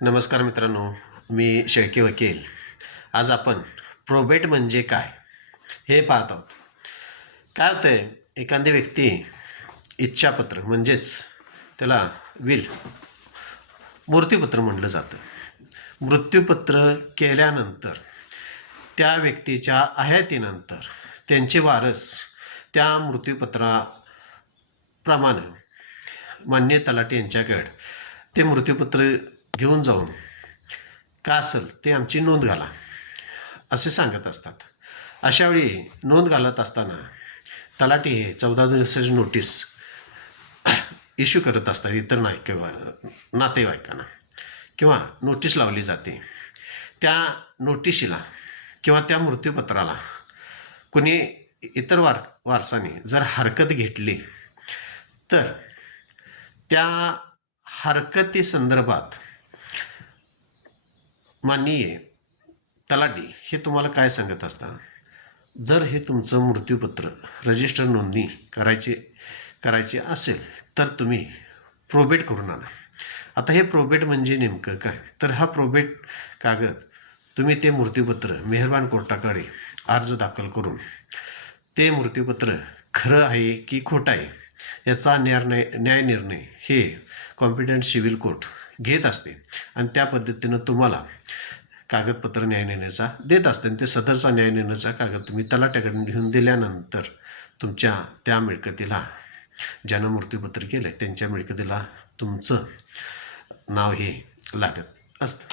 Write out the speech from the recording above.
नमस्कार मित्रांनो, मी शेळके वकील. आज आपण प्रोबेट म्हणजे काय हे पाहत आहोत. काय होतं आहे, एखादी व्यक्ती इच्छापत्र म्हणजेच त्याला विल मृत्यूपत्र म्हटलं जातं. मृत्यूपत्र केल्यानंतर त्या व्यक्तीच्या हयातीनंतर त्यांचे वारस त्या मृत्यूपत्राप्रमाणे मान्य तलाठी यांच्याकडे ते मृत्यूपत्र घेऊन जाऊन का असेल ते आमची नोंद घाला असे सांगत असतात. अशावेळी नोंद घालत असताना तलाठी हे 14 दिवसाची नोटीस इश्यू करत असतात इतर नातेवाईकांना किंवा नोटीस लावली जाते. त्या नोटिशीला किंवा त्या मृत्यूपत्राला कुणी इतर वारसाने जर हरकत घेतली तर त्या हरकतीसंदर्भात माननीय तलाठी हे तुम्हाला काय सांगत असतात, जर हे तुमचं मृत्यूपत्र रजिस्टर नोंदणी करायची असेल तर तुम्ही प्रोबेट करून आणा. आता हे प्रोबेट म्हणजे नेमकं काय, तर हा प्रोबेट कागद तुम्ही ते मृत्यूपत्र मेहरबान कोर्टाकडे अर्ज दाखल करून ते मृत्यूपत्र खरं आहे की खोटं आहे याचा न्यायनिर्णय हे कॉम्पिटंट सिव्हिल कोर्ट घेत असते आणि त्या पद्धतीनं तुम्हाला कागदपत्र न्यायनिर्णयाचा देत असते. आणि ते सदरचा न्यायनिर्णयाचा कागद तुम्ही तलाट्याकडून घेऊन दिल्यानंतर तुमच्या त्या मिळकतीला ज्यानं मृत्यूपत्र केलं त्यांच्या मिळकतीला तुमचं नाव हे लागत असतं.